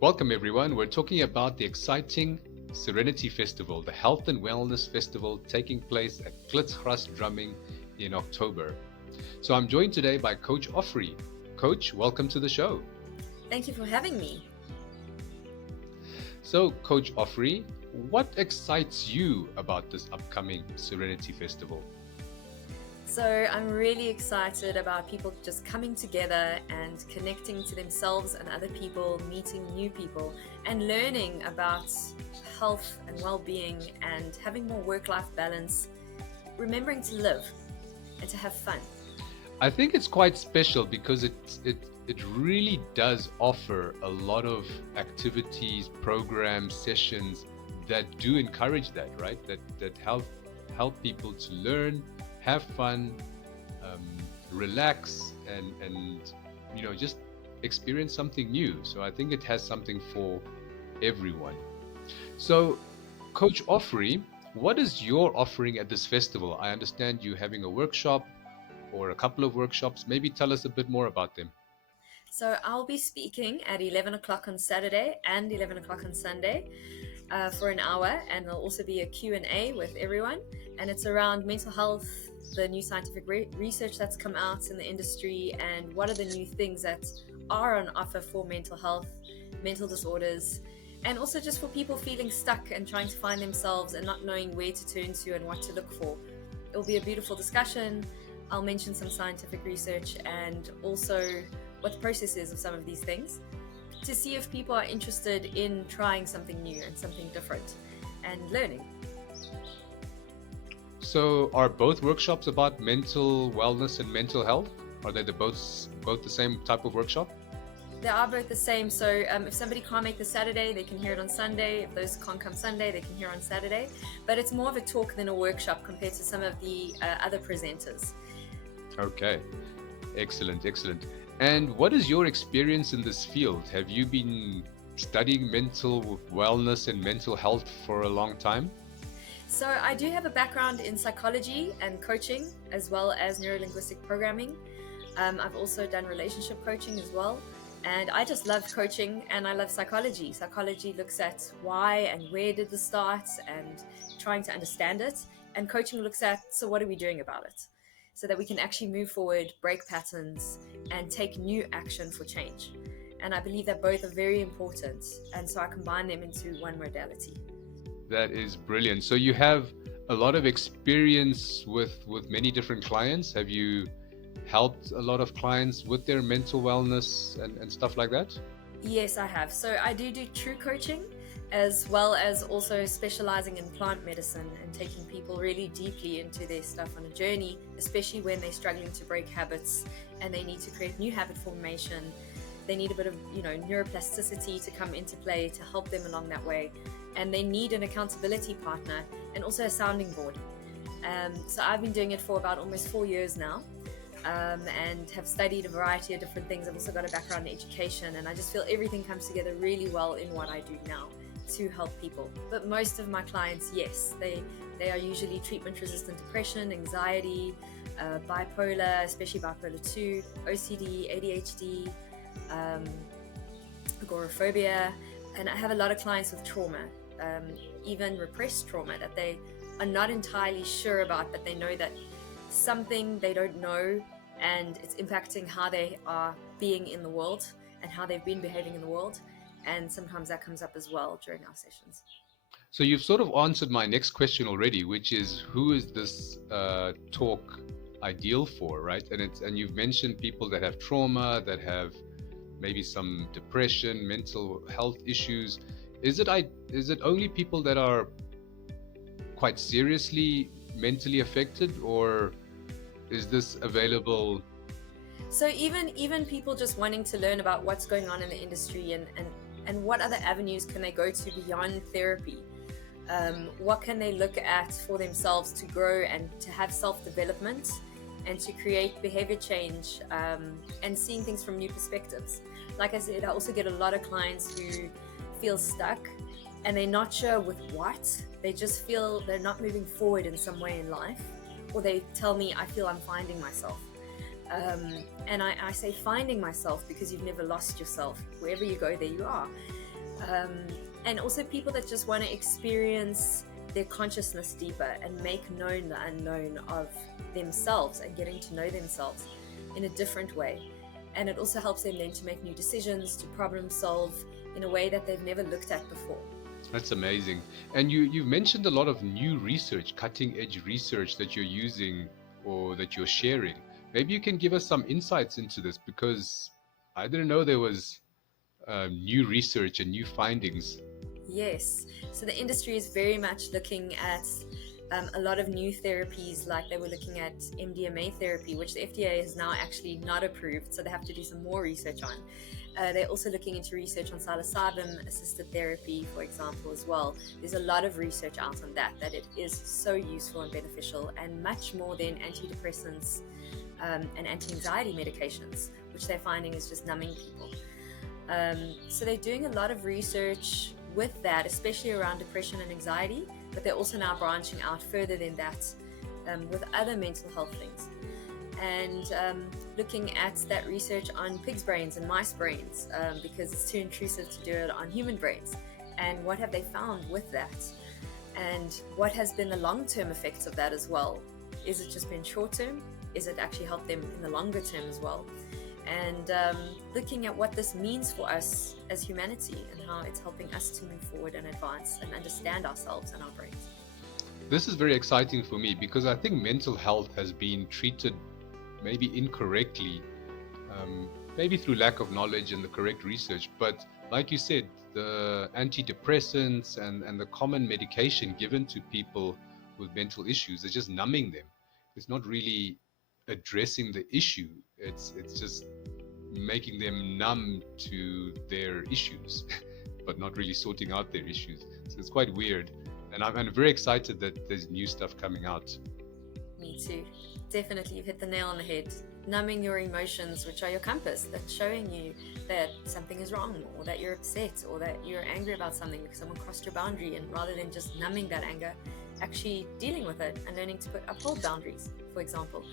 Welcome, everyone. We're talking about the exciting Serenity Festival, the health and wellness festival taking place at Klitsgras Drumming in October. So I'm joined today by Coach Ofri. Coach, welcome to the show. Thank you for having me. So, Coach Ofri, what excites you about this upcoming Serenity Festival? So, I'm really excited about people just coming together and connecting to themselves and other people, meeting new people, and learning about health and well being and having more work life balance, remembering to live and to have fun. I think it's quite special because it really does offer a lot of activities, programs, sessions that do encourage that, right? That help people to learn, have fun, um, relax, and just experience something new. So I think it has something for everyone. So, Coach Ofri, what is your offering at this festival? I understand you having a workshop or a couple of workshops. Maybe tell us a bit more about them. So, I'll be speaking at 11 o'clock on Saturday and 11 o'clock on Sunday for an hour, and there'll also be a Q&A with everyone, and it's around mental health, the new scientific research that's come out in the industry, and what are the new things that are on offer for mental health, mental disorders, and also just for people feeling stuck and trying to find themselves and not knowing where to turn to and what to look for. It'll be a beautiful discussion. I'll mention some scientific research and also what the process is of some of these things, to see if people are interested in trying something new and something different and learning. So, are both workshops about mental wellness and mental health? Are they both the same type of workshop? They are both the same. So if somebody can't make the Saturday, they can hear it on Sunday. If those can't come Sunday, they can hear on Saturday. But it's more of a talk than a workshop compared to some of the other presenters. Okay, excellent, excellent. And what is your experience in this field? Have you been studying mental wellness and mental health for a long time? So I do have a background in psychology and coaching, as well as neurolinguistic programming. I've also done relationship coaching as well. And I just love coaching, and I love psychology. Psychology looks at why and where did this start and trying to understand it. And coaching looks at, so what are we doing about it? So that we can actually move forward, break patterns, and take new action for change. And I believe that both are very important. And so I combine them into one modality. That is brilliant. So you have a lot of experience with many different clients. Have you helped a lot of clients with their mental wellness and stuff like that? Yes, I have. So I do true coaching, as well as also specializing in plant medicine and taking people really deeply into their stuff on a journey, especially when they're struggling to break habits and they need to create new habit formation. They need a bit of, neuroplasticity to come into play to help them along that way. And they need an accountability partner and also a sounding board. So I've been doing it for about almost 4 years now. And have studied a variety of different things. I've also got a background in education, and I just feel everything comes together really well in what I do now to help people. But most of my clients, yes, they are usually treatment-resistant depression, anxiety, bipolar, especially bipolar 2, OCD, ADHD, um, agoraphobia, and I have a lot of clients with trauma, even repressed trauma that they are not entirely sure about, but they know that something they don't know, and it's impacting how they are being in the world and how they've been behaving in the world. And sometimes that comes up as well during our sessions. So you've sort of answered my next question already, which is who is this talk ideal for, right? And you've mentioned people that have trauma, that have maybe some depression, mental health issues. Is it only people that are quite seriously mentally affected, or is this available? So even people just wanting to learn about what's going on in the industry, and what other avenues can they go to beyond therapy. What can they look at for themselves to grow and to have self-development and to create behavior change, and seeing things from new perspectives. Like I said, I also get a lot of clients who feel stuck and they're not sure with what. They just feel they're not moving forward in some way in life, or they tell me, I feel I'm finding myself. And I say finding myself because you've never lost yourself. Wherever you go, there you are. um, and also people that just want to experience their consciousness deeper and make known the unknown of themselves and getting to know themselves in a different way. And it also helps them then to make new decisions, to problem solve in a way that they've never looked at before. That's amazing. And you've mentioned a lot of new research, cutting edge research that you're using or that you're sharing. Maybe you can give us some insights into this, because I didn't know there was new research and new findings. Yes, so the industry is very much looking at a lot of new therapies, like they were looking at MDMA therapy, which the FDA has now actually not approved, so they have to do some more research on. They're also looking into research on psilocybin assisted therapy, for example, as well. There's a lot of research out on that it is so useful and beneficial, and much more than antidepressants and anti-anxiety medications, which they're finding is just numbing people. So they're doing a lot of research with that, especially around depression and anxiety, but they're also now branching out further than that with other mental health things. And looking at that research on pigs' brains and mice brains, because it's too intrusive to do it on human brains. And what have they found with that? And what has been the long-term effects of that as well? Is it just been short-term? Is it actually helped them in the longer term as well? And looking at what this means for us as humanity and how it's helping us to move forward and advance and understand ourselves and our brains. This is very exciting for me, because I think mental health has been treated maybe incorrectly, maybe through lack of knowledge and the correct research. But like you said, the antidepressants and the common medication given to people with mental issues is just numbing them. It's not really addressing the issue. It's just making them numb to their issues, but not really sorting out their issues. So it's quite weird. And I'm very excited that there's new stuff coming out. Me too. Definitely, you've hit the nail on the head. Numbing your emotions, which are your compass, that's showing you that something is wrong, or that you're upset, or that you're angry about something because someone crossed your boundary. And rather than just numbing that anger, actually dealing with it and learning to uphold boundaries, for example.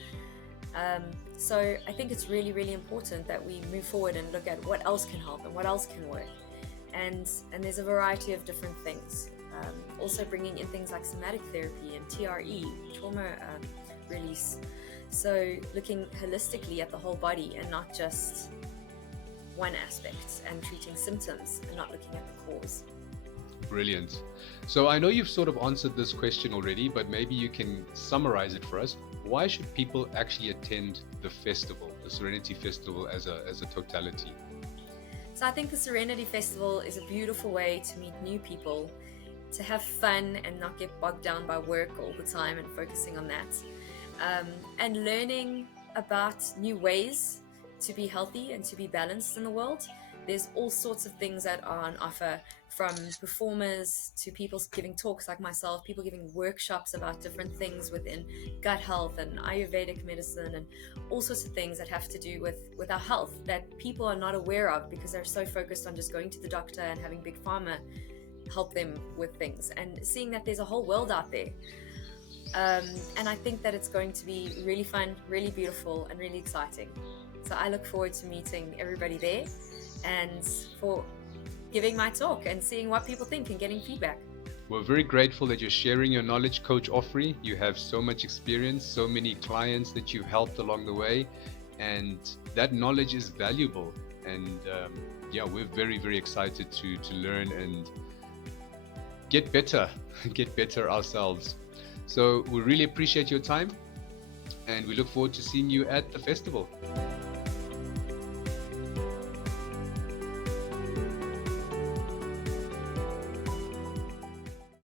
So I think it's really, really important that we move forward and look at what else can help and what else can work. And there's a variety of different things. Also bringing in things like somatic therapy and TRE, trauma release. So looking holistically at the whole body and not just one aspect, and treating symptoms and not looking at the cause. Brilliant. So I know you've sort of answered this question already, but maybe you can summarize it for us. Why should people actually attend the festival, the Serenity Festival as a totality? So I think the Serenity Festival is a beautiful way to meet new people, to have fun and not get bogged down by work all the time and focusing on that. And learning about new ways to be healthy and to be balanced in the world. There's all sorts of things that are on offer, from performers to people giving talks like myself, people giving workshops about different things within gut health and Ayurvedic medicine, and all sorts of things that have to do with our health that people are not aware of because they're so focused on just going to the doctor and having big pharma help them with things, and seeing that there's a whole world out there. And I think that it's going to be really fun, really beautiful, and really exciting. So I look forward to meeting everybody there and for giving my talk and seeing what people think and getting feedback. We're very grateful that you're sharing your knowledge, Coach Ofri. You have so much experience, so many clients that you've helped along the way, and that knowledge is valuable. And we're very, very excited to learn and get better ourselves. So we really appreciate your time, and we look forward to seeing you at the festival.